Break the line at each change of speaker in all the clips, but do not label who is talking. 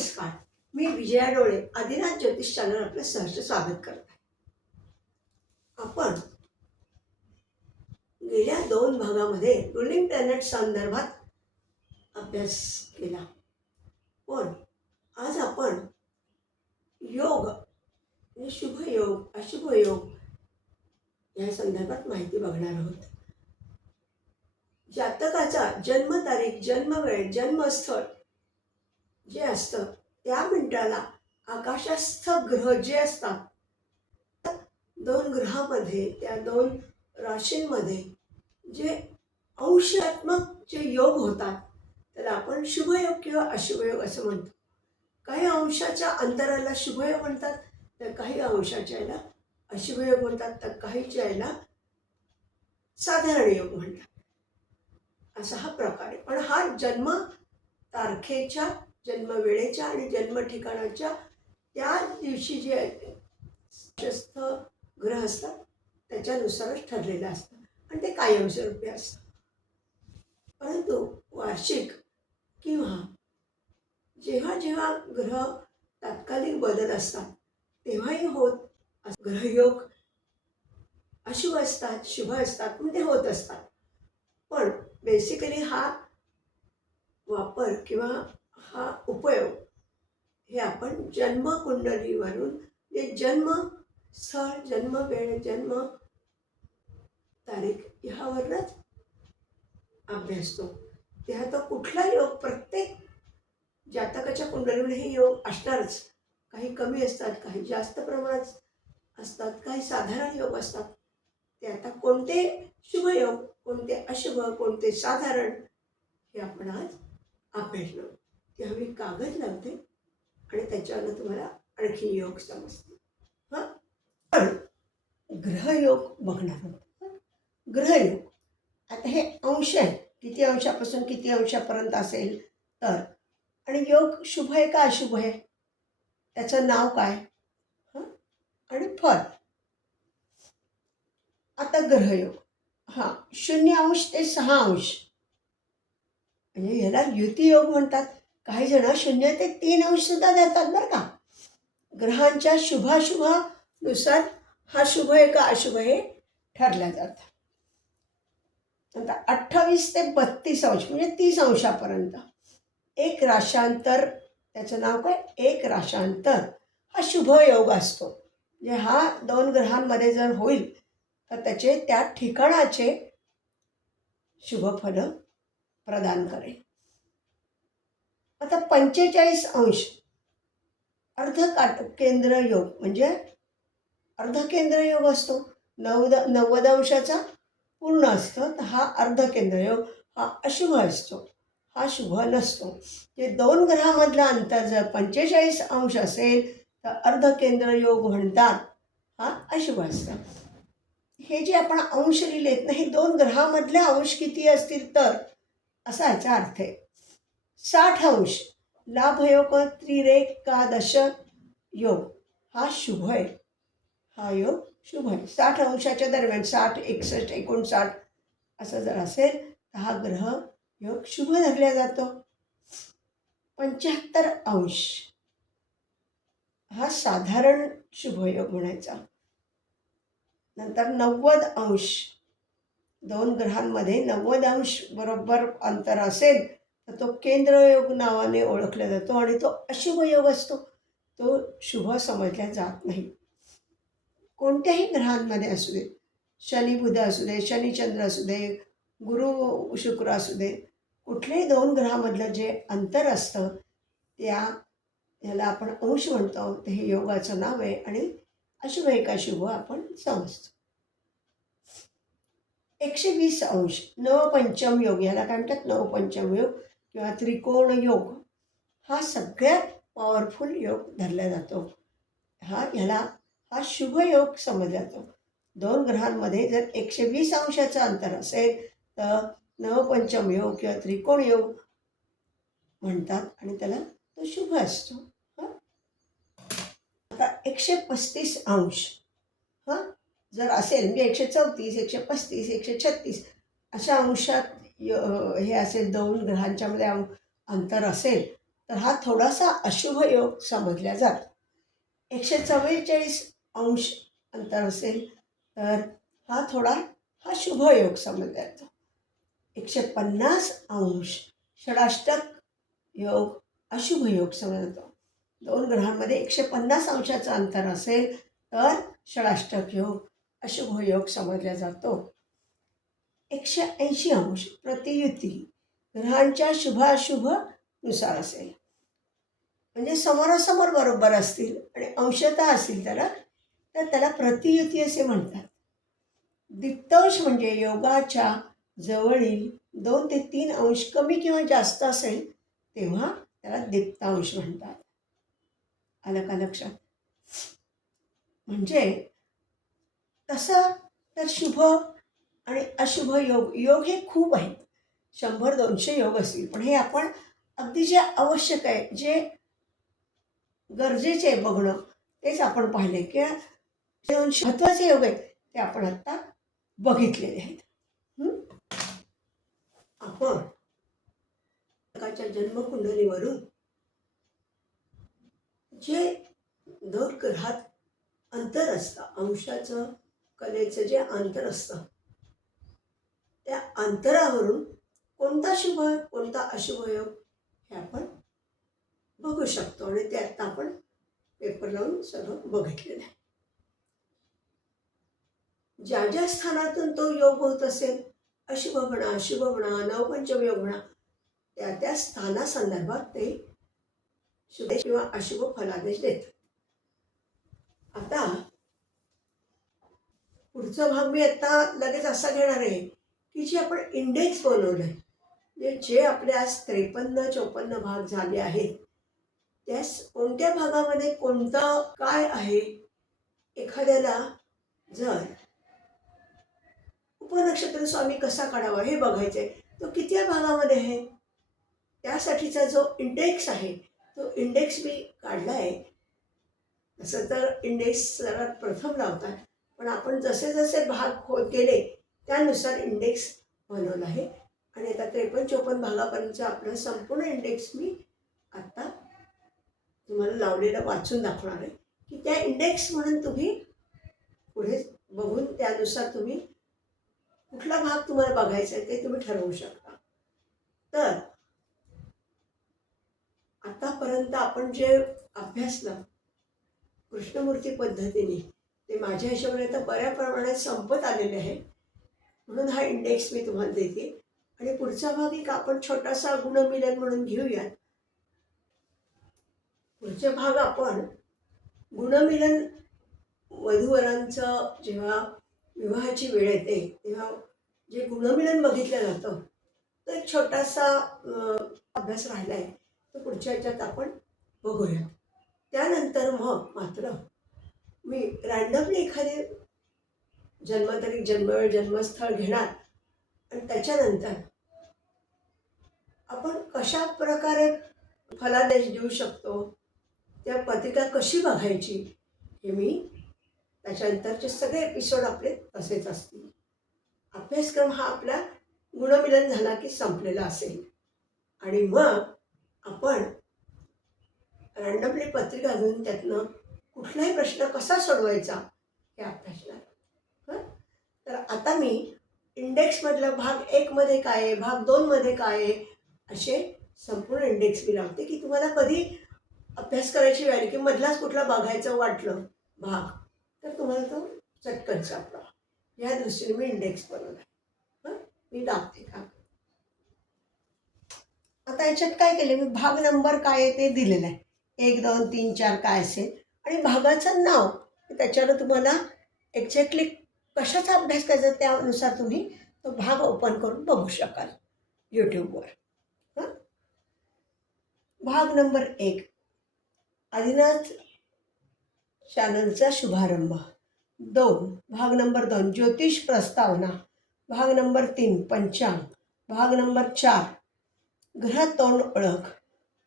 नमस्कार. मी विजया डोळे आदिनाथ ज्योतिष चॅनल आपलं सहर्ष स्वागत करते. आपण गेल्या दोन भागामध्ये रुलिंग प्लॅनेट संदर्भात अभ्यास केला. पण आज आपण योग शुभ योग अशुभ योग या संदर्भात माहिती बघणार आहोत. जातकाचा जन्मतारीख जन्मवेळ जन्मस्थळ जे असतं त्या मिनिटाला आकाशस्थ ग्रह जे असतात दोन ग्रहामध्ये त्या दोन राशींमध्ये जे अंशात्मक जे योग होतात त्याला आपण शुभयोग किंवा अशुभयोग असं म्हणतो. काही अंशाच्या अंतराला शुभयोग म्हणतात तर काही अंशाच्या याला अशुभयोग म्हणतात तर काहीच्या याला साधारण योग म्हणतात. असा हा प्रकार आहे. पण हा जन्म तारखेच्या जन्मवेळेच्या आणि जन्म ठिकाणाच्या त्या दिवशी जे शस्थ ग्रह असतात त्याच्यानुसारच ठरलेलं असतं. आणि ते कायमस्वरूपी असतं. परंतु वार्षिक किंवा जेव्हा जेव्हा ग्रह तात्कालिक बदल असतात तेव्हाही होत अस- ग्रहयोग अशुभ असतात शुभ असतात म्हणजे होत असतात. पण बेसिकली हा वापर किंवा हा उपयोग. हे आपण जन्मकुंडलीवरून जे जन्म स्थळ जन्म वेळ जन्म तारीख ह्यावरच अभ्यासतो तेव्हा तो कुठला योग प्रत्येक जातकाच्या कुंडलीमध्ये हे योग असणारच. काही कमी असतात काही जास्त प्रमाणात असतात काही साधारण योग असतात. ते आता कोणते शुभयोग कोणते अशुभ कोणते साधारण हे आपण आज अभ्यासलो त्यावेळी मी कागद लावते आणि त्याच्यानं तुम्हाला आणखी योग समजते. हां? पण ग्रहयोग बघणार आहोत ग्रहयोग. आता हे अंश आहे किती अंशापासून किती अंशापर्यंत असेल तर. आणि योग शुभ आहे का अशुभ आहे? त्याचं नाव काय? हं? आणि फल आता ग्रहयोग. हां शून्य अंश ते सहा अंश. म्हणजे ह्याला युतियोग म्हणतात. काही जण शून्य ते तीन अंश सुद्धा देतात बरं का. ग्रहांच्या शुभाशुभानुसार हा शुभ आहे का अशुभ हे ठरल्या जातं आता अठ्ठावीस ते बत्तीस अंश म्हणजे तीस अंशापर्यंत. एक राशांतर त्याचं नाव काय? एक राशांतर. हा शुभ योग असतो. म्हणजे हा दोन ग्रहांमध्ये जर होईल तर त्याचे त्या ठिकाणाचे शुभफलं प्रदान करेल. आता पंचेचाळीस अंश. अर्ध काट केंद्र योग म्हणजे अर्ध केंद्र योग असतो. नव्वद नव्वद अंशाचा पूर्ण असतो. तर हा अर्ध केंद्र योग हा अशुभ असतो. हा शुभ नसतो. जे दोन ग्रहामधला अंतर जर पंचेचाळीस अंश असेल तर अर्ध केंद्र योग म्हणतात हा अशुभ असतो. हे जे आपण अंश लिहिलेत ना हे दोन ग्रहामधले अंश किती असतील तर? असा याचा अर्थ आहे. साठ अंश. लाभयोग त्रिरेकादश योग. हा शुभ आहे. हा योग शुभ आहे. साठ अंशाच्या दरम्यान साठ एकसष्ट एकोणसाठ असं जर असेल तर हा ग्रह योग शुभ धरला जातो. पंच्याहत्तर अंश. हा साधारण शुभयोग म्हणायचा. नंतर नव्वद अंश. दोन ग्रहांमध्ये नव्वद अंश बरोबर अंतर असेल तो केंद्रयोग नावाने ओळखला जातो आणि तो अशुभ योग असतो. तो शुभ समजला जात नाही. कोणत्याही ग्रहांमध्ये असू दे शनी बुध असू दे शनिचंद्र असू दे गुरु शुक्र असू दे कुठल्याही दोन ग्रहामधलं जे अंतर असतं त्या याला आपण अंश म्हणतो. ते हे योगाचं नाव आहे आणि अशुभ एका शुभ आपण समजतो. एकशे वीस अंश नवपंचम योग याला काय म्हणतात? नवपंचम योग. किंवा त्रिकोण योग हा सगळ्यात पॉवरफुल योग धरला जातो. हा ह्याला हा शुभ योग समजला जातो. दोन ग्रहांमध्ये जर एकशे वीस अंशाचं अंतर असेल तर नवपंचम योग किंवा त्रिकोण योग म्हणतात आणि त्याला तो शुभ असतो. हां? आता एकशे पस्तीस अंश हां? जर असेल म्हणजे एकशे चौतीस एकशे पस्तीस एकशे छत्तीस अशा अंशात हे असेल दोन ग्रहांच्यामध्ये अं- अंतर असेल तर हा थोडासा अशुभ योग समजला जातो. एकशे चव्वेचाळीस अंश अंतर असेल तर हा थोडा हा शुभ योग समजला जातो. एकशे पन्नास अंश षडाष्टक योग अशुभ योग समजला जातो. दोन ग्रहांमध्ये एकशे पन्नास अंशाचं अंतर असेल तर षडाष्टक योग अशुभ योग समजला जातो. एकशे ऐंशी अंश प्रतियुती ग्रहांच्या शुभाशुभनुसार असेल. म्हणजे समोरासमोर बरोबर असतील आणि अंशता असतील त्याला तर त्याला प्रतियुती असे म्हणतात. दिप्तांश म्हणजे योगाच्या जवळील दोन ते तीन अंश कमी किंवा जास्त असेल तेव्हा त्याला दिप्तांश म्हणतात. आलं का लक्षात? म्हणजे तसं तर शुभ आणि अशुभ योग योग हे खूप आहेत. शंभर दोनशे योग असतील. पण हे आपण अगदी जे आवश्यक आहे जे गरजेचे आहे बघणं तेच आपण पाहिले. किंवा जे दोनशे महत्त्वाचे योग आहेत ते आपण आत्ता बघितलेले आहेत. आपण प्रकारच्या जन्मकुंडलीवरून जे दोन ग्रहात अंतर असतं अंशाचं कलेचं जे अंतर असतं त्या अंतरावरून कोणता शुभ कोणता अशुभ योग हे आपण बघू शकतो आणि ते आता आपण पेपर लावून सगळं बघितलेलं आहे. ज्या ज्या स्थानातून तो योग होत असेल अशुभ म्हणा अशुभ म्हणा नवपंचम योग म्हणा त्या त्या स्थानासंदर्भात ते शुभ किंवा अशुभ फलादेश देतात. आता पुढचा भाग मी आता लगेच असा घेणार आहे. की जे आपण इंडेक्स बनवलं आहे म्हणजे जे आपल्या आज त्रेपन्न चोपन्न भाग झाले आहेत त्यास कोणत्या भागामध्ये कोणता काय आहे एखाद्याला जर उपनक्षत्र स्वामी कसा काढावा हे बघायचं आहे तो किती भागामध्ये आहे? त्यासाठीचा जो इंडेक्स आहे तो इंडेक्स मी काढला आहे तसं तर इंडेक्स सर्वात प्रथम लावतात पण आपण जसे जसे भाग होत गेले त्यानुसार इंडेक्स बनवला आहे. आणि आता त्रेपन्न चोपन्न भागापर्यंतचा आपला संपूर्ण इंडेक्स मी आत्ता तुम्हाला लावलेलं वाचून दाखवणार आहे. की त्या इंडेक्स म्हणून तुम्ही पुढे बघून त्यानुसार तुम्ही कुठला भाग तुम्हाला बघायचा आहे ते तुम्ही ठरवू शकता. तर आतापर्यंत आपण जे अभ्यासलं कृष्णमूर्ती पद्धतीने ते माझ्या हिशोबाने आता बऱ्या प्रमाणात संपत आलेले आहे. म्हणून हा इंडेक्स मी तुम्हाला देते. आणि पुढचा भाग एक आपण छोटासा गुणमिलन म्हणून घेऊयात. पुढचा भाग आपण गुणमिलन वधूवरांचं जेव्हा विवाहाची वेळ येते तेव्हा जे गुणमिलन बघितलं जातं तो एक छोटासा अभ्यास राहिला आहे तो पुढच्या ह्याच्यात आपण बघूया त्यानंतर मग मात्र मी रँडमली एखादी जन्मतारीख जन्मवेळ जन्मस्थळ घेणार. आणि त्याच्यानंतर आपण कशा प्रकारे फलादेश देऊ शकतो? त्या पत्रिका कशी बघायची? हे मी त्याच्यानंतरचे सगळे एपिसोड आपले तसेच असतील. अभ्यासक्रम हा आपला गुणमिलन झाला की संपलेला असेल. आणि मग आपण रँडमली पत्रिका घेऊन त्यातनं कुठलाही प्रश्न कसा सोडवायचा हे अभ्यास तर आता मी इंडेक्समधला भाग एकमध्ये काय आहे भाग दोनमध्ये काय आहे असे संपूर्ण इंडेक्स मी लावते की तुम्हाला कधी अभ्यास करायची वेळ आली की मधलाच कुठला बघायचं वाटलं भाग तर तुम्हाला तो चटकन सापडा. या दृष्टीने मी इंडेक्स बनवला हं? मी दाखते का? आता याच्यात काय केले मी भाग नंबर काय आहे ते दिलेलं आहे. एक दोन तीन चार काय असेल. आणि भागाचं नाव त्याच्यावर तुम्हाला एक्झॅक्टली कशाचा अभ्यास करायचा त्यानुसार तुम्ही तो भाग ओपन करून बघू शकाल यूट्यूबवर हां? भाग नंबर एक. आदिनाथ चॅनलचा शुभारंभ. दोन. भाग नंबर दोन. ज्योतिष प्रस्तावना. भाग नंबर तीन पंचांग. भाग नंबर चार ग्रह तोंड ओळख.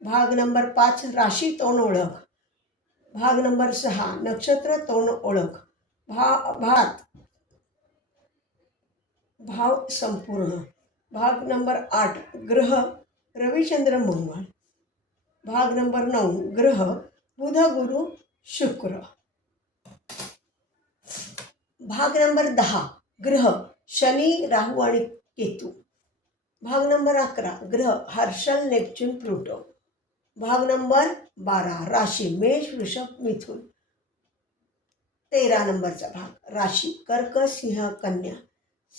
भाग नंबर पाच राशी तोंड ओळख. भाग नंबर सहा नक्षत्र तोंड ओळख. भा भात भाव संपूर्ण. भाग नंबर आठ ग्रह रविचंद्र मंगळ. भाग नंबर नऊ ग्रह बुध गुरु शुक्र. भाग नंबर दहा ग्रह शनी राहू आणि केतू. भाग नंबर अकरा ग्रह हर्षल नेपच्यून प्लुटो. भाग नंबर बारा राशी मेष वृषभ मिथुन. तेरा नंबरचा भाग राशी कर्क सिंह कन्या.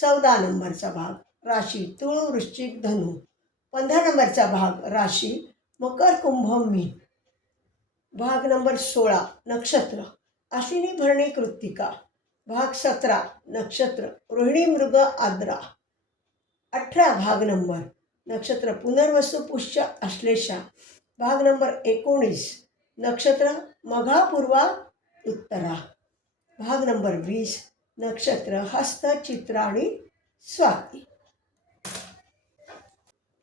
चौदा नंबरचा भाग राशी तुळ वृश्चिक धनु. पंधरा नंबरचा भाग राशी मकर कुंभ मी भाग नंबर सोळा नक्षत्र. अश्विनी भरणी कृत्तिका. भाग सतरा नक्षत्र रोहिणी मृग आद्रा. अठरा भाग नंबर नक्षत्र पुनर्वसुपुष्य अश्लेषा. भाग नंबर एकोणीस नक्षत्र मघापूर्वा उत्तरा. भाग नंबर वीस नक्षत्र हस्त चित्र आणि स्वाती.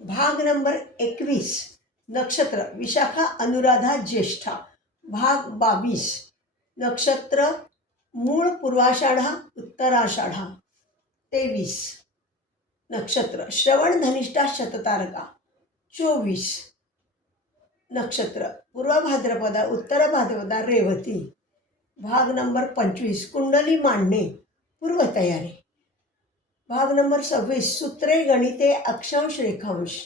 भाग नंबर एकवीस नक्षत्र विशाखा अनुराधा ज्येष्ठा. भाग बावीस नक्षत्र मूळ पूर्वाषाढा उत्तराषाढा. तेवीस नक्षत्र श्रवण धनिष्ठा शततारका. चोवीस नक्षत्र पूर्व भाद्रपदा उत्तर भाद्रपदा रेवती. भाग नंबर पंचवीस कुंडली मांडणे पूर्वतयारी. भाग नंबर सव्वीस सूत्रे गणिते अक्षांश रेखांश.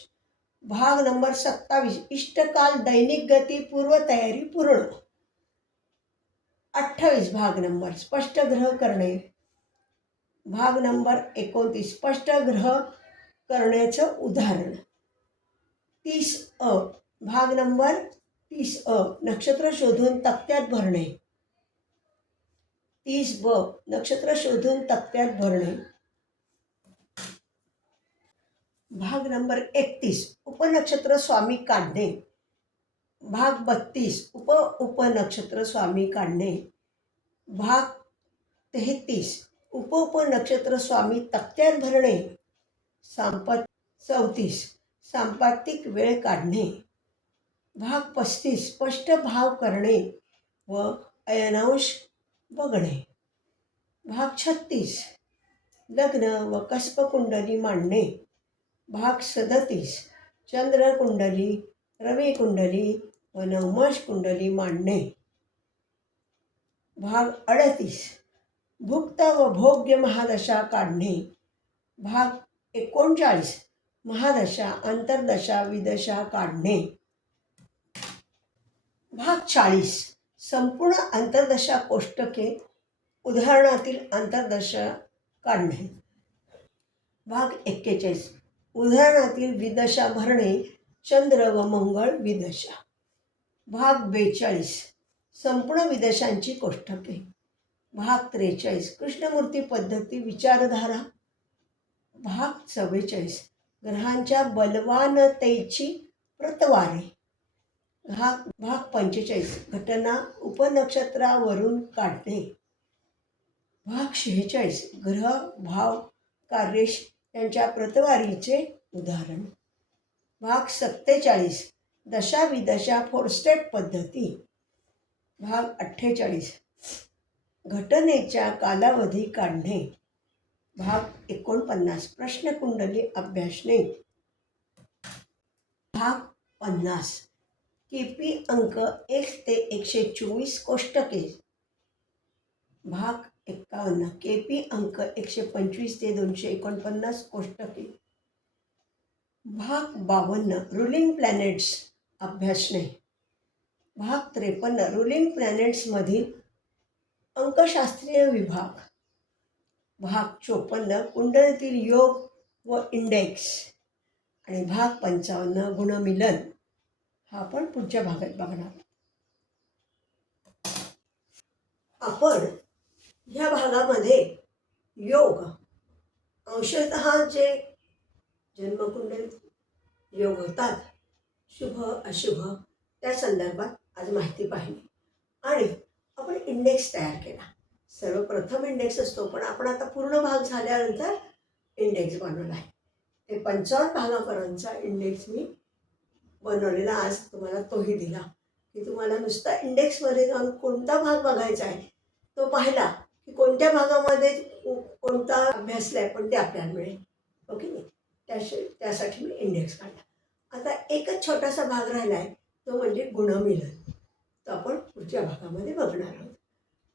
भाग नंबर सत्तावीस इष्टकाल दैनिक गती पूर्वतयारी पूर्ण. अठ्ठावीस भाग नंबर स्पष्ट ग्रह करणे. भाग नंबर एकोणतीस स्पष्ट ग्रह करण्याचं उदाहरण. तीस अ भाग नंबर तीस अ नक्षत्र शोधून तक्त्यात भरणे. तीस ब नक्षत्र शोधून तक्त्यात भरणे. भाग नंबर एकतीस उपनक्षत्र स्वामी काढणे. भाग बत्तीस उप उपनक्षत्र स्वामी काढणे. भाग तेहतीस उप उपनक्षत्र स्वामी तक्त्यात भरणे. सांपत चौतीस सांपातिक वेळ काढणे. भाग पस्तीस स्पष्ट भाव करणे व अयनांश बघणे. भाग छत्तीस. लग्न व कस्पकुंडली मांडणे. भाग सदतीस. चंद्रकुंडली रविकुंडली व नवमश कुंडली मांडणे. भाग अडतीस. भुक्त व भोग्य महादशा काढणे. भाग एकोणचाळीस. महादशा अंतर्दशा विदशा काढणे. भाग चाळीस. संपूर्ण अंतर्दशा कोष्टके उदाहरणातील अंतर्दशा काढणे. भाग एक्केचाळीस. उदाहरणातील विदशा भरणे चंद्र व मंगळ विदशा. भाग बेचाळीस. संपूर्ण विदशांची कोष्टके. भाग त्रेचाळीस. कृष्णमूर्ती पद्धती विचारधारा. भाग चव्वेचाळीस. ग्रहांच्या बलवानतेची प्रतवारे. भाग भाग पंचेचाळीस. घटना उपनक्षत्रावरून काढणे. भाग शेहेचाळीस. ग्रह भाव कार्येश यांच्या प्रतवारीचे उदाहरण. भाग सत्तेचाळीस. दशा विदशा पद्धती. भाग अठ्ठेचाळीस. घटनेच्या कालावधी काढणे. भाग एकोणपन्नास. प्रश्नकुंडली अभ्यासणे. भाग पन्नास. केपी अंक एक ते एकशे चोवीस कोष्टके भाग एक्कावन्न. केपी अंक एकशे पंचवीस ते दोनशे एकोणपन्नास कोष्टके भाग बावन्न. रुलिंग प्लॅनेट्स अभ्यासणे. भाग त्रेपन्न. रुलिंग प्लॅनेट्समधील अंकशास्त्रीय विभाग. भाग चोपन्न. कुंडलीतील योग व इंडेक्स आणि भाग पंचावन्न. गुणमिलन. हा आपण पुढच्या भागात बघणार. आपण ह्या भागामध्ये योग अंशत जे जन्मकुंडलीत योग होतात शुभ अशुभ त्या संदर्भात आज माहिती पाहिली. आणि आपण इंडेक्स तयार केला. सर्वप्रथम इंडेक्स असतो पण आपण आता पूर्ण भाग झाल्यानंतर इंडेक्स बनवला आहे. ते पंचावन्न भागापर्यंतचा इंडेक्स मी बनवलेला आज तुम्हाला तोही दिला. की तुम्हाला नुसता इंडेक्समध्ये जाऊन कोणता भाग बघायचा आहे तो पाहिला की कोणत्या भागामध्ये कोणता अभ्यासला आहे पण ते आपल्याला मिळेल. ओके? नाही त्याशी त्यासाठी मी इंडेक्स काढला. आता एकच छोटासा भाग राहिला आहे तो म्हणजे गुणमिलन. तो आपण पुढच्या भागामध्ये बघणार आहोत.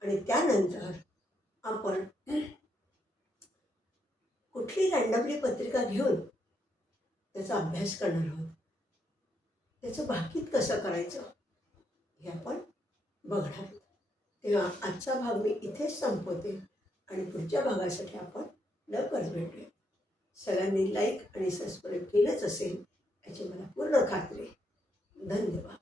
आणि त्यानंतर आपण कुठली रँडमली पत्रिका घेऊन त्याचा अभ्यास करणार आहोत? त्याचं भाकीत कसं करायचं? हे आपण बघणार. तेव्हा आजचा भाग मी इथेच संपवते आणि पुढच्या भागासाठी आपण लवकरच भेटूया. सगळ्यांनी लाईक आणि सबस्क्राईब केलंच असेल याची मला पूर्ण खात्री धन्यवाद.